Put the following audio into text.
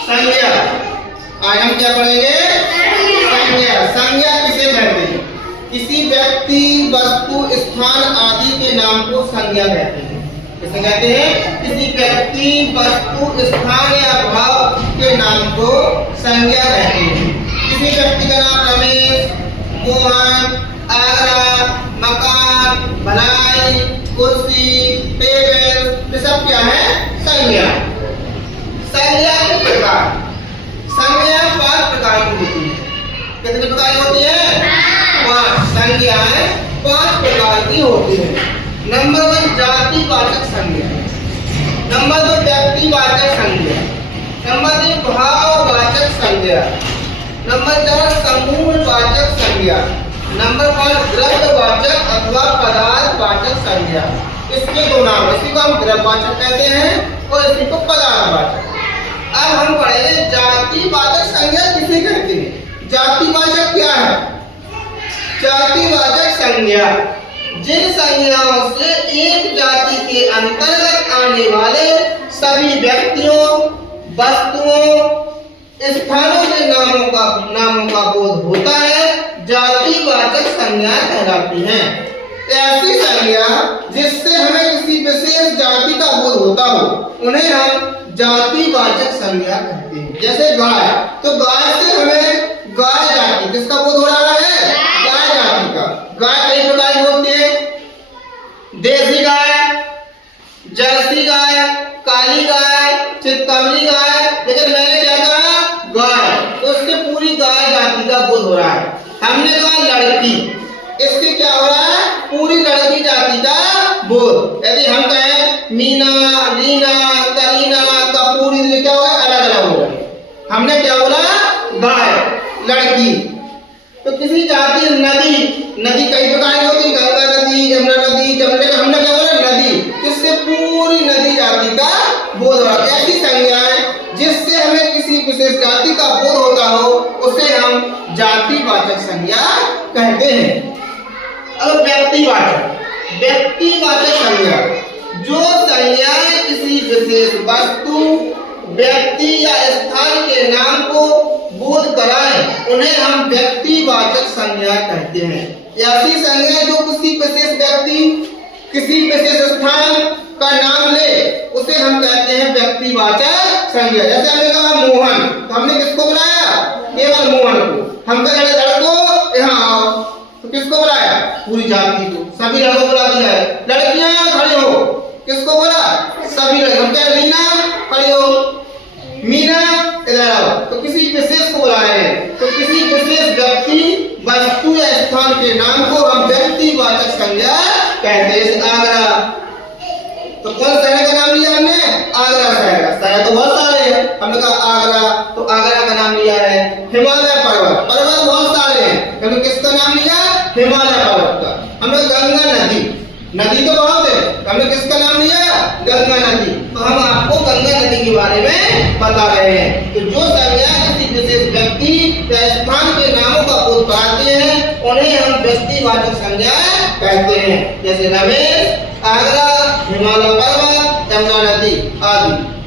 संज्ञा। आज हम क्या पढ़ेंगे? संज्ञा। संज्ञा किसे कहते हैं? किसी व्यक्ति, वस्तु, स्थान आदि के नाम को संज्ञा कहते हैं। किसे कहते हैं? किसी व्यक्ति, वस्तु, स्थान या भाव के नाम को संज्ञा कहते हैं। किसी व्यक्ति का नाम रमेश, मोहन, आगरा, मकान, भलाई, कुर्सी, टेबल, ये सब क्या है? संज्ञा। संज्ञा के प्रकार। संज्ञा 5 प्रकार की होती है। कितने प्रकार की होती है? 5। संज्ञाएं 5 प्रकार की होती है। नंबर 1 जातिवाचक संज्ञा। नंबर 2 व्यक्तिवाचक संज्ञा। नंबर 3 भाववाचक संज्ञा। नंबर 4 समूहवाचक संज्ञा। नंबर 5 द्रव्यवाचक अथवा पदार्थवाचक संज्ञा। इसके 2 नाम है। इसी को हम द्रव्यवाचक कहते हैं और इसी को पदार्थवाचक। अब हम पढ़ेंगे जातिवाचक संज्ञा किसे कहते हैं। जातिवाचक क्या है? जातिवाचक संज्ञा जिन संज्ञाओं से एक जाति के अंतर्गत आने वाले सभी व्यक्तियों, वस्तुओं, स्थानों के नामों का बोध होता है, जातिवाचक संज्ञा कहलाती हैं। ऐसी संज्ञा जिससे हमें किसी विशेष जाति का बोध होता हो, उन्हें हम जातिवाचक संज्ञा कहते हैं। जैसे गाय, तो गाय से हमें गाय जाति किसका बोध हो रहा है? गाय जाति का। गाय कई प्रकार की होती है। देसी गाय, जर्सी गाय, काली गाय, चितकबरी गाय। लेकिन मैंने क्या कहा? गाय। तो उससे पूरी गाय जाति का बोध हो रहा है। हमने कहा लड़की, इससे क्या हो रहा है? पूरी लड़की जाति का बोध। यदि हम कहें मीना, रीना, करीना, कपूरी, ये क्या होगा? अलग अलग होगा। हमने क्या बोला? गाय, लड़की। तो किसी जाति, नदी, नदी कई प्रकार की होती है। गंगा नदी, यमुना नदी, जमुना, हमने क्या बोला? नदी। इससे पूरी नदी जाति का बोध हो रहा है। ऐसी संज्ञाएं जिससे हमें किसी विशेष जाति का बोध होता हो, उसे हम जातिवाचक संज्ञा कहते हैं। अब व्यक्तिवाचक। व्यक्तिवाचक संज्ञा जो संज्ञाएं किसी विशेष वस्तु, व्यक्ति या स्थान के नाम को बोध कराएं, उन्हें हम व्यक्तिवाचक संज्ञा कहते हैं। ऐसी संज्ञा जो किसी विशेष व्यक्ति, किसी विशेष स्थान का नाम ले, उसे हम कहते हैं व्यक्तिवाचक संज्ञा। जैसे हमने कहा मोहन, तो हमने किसको बुलाया? केवल मोहन को। हम कह रहे लड़कों यहाँ आओ, तो किसको बुलाया? पूरी जाति को, सभी लड़कों को बुला दिया है। लड़कियां खड़ी हो, किसको बोला? सभी लड़कों। हम कह रहे मीना खड़ी हो, मीना इधर आओ, तो किसी विशेष को बुलाए हैं। तो किसी विशेष व्यक्ति, वस्तु या स्थान के नाम को हम व्यक्तिवाचक संज्ञा कहते हैं। आगरा, तो कौन शहर का नाम लिया हमने? आगरा शहर। शहर तो बहुत सारे हैं, हमने कहा आगरा, तो आगरा का नाम लिया है। हिमालय पर्वत, पर्वत बहुत सारे हैं, हमने किसका नाम लिया? हिमालय पर्वत का। हमने गंगा नदी, नदी तो बहुत है, हमने किसका नाम लिया? गंगा नदी। तो हम आपको गंगा नदी के बारे में बता रहे हैं। तो जो संज्ञा किसी विशेष व्यक्ति या स्थान के नामों का बोध कराते हैं, उन्हें हम व्यक्तिवाचक संज्ञा कहते हैं। जैसे रमेश, आगरा, हिमालय पर्वत, यमुना नदी आदि।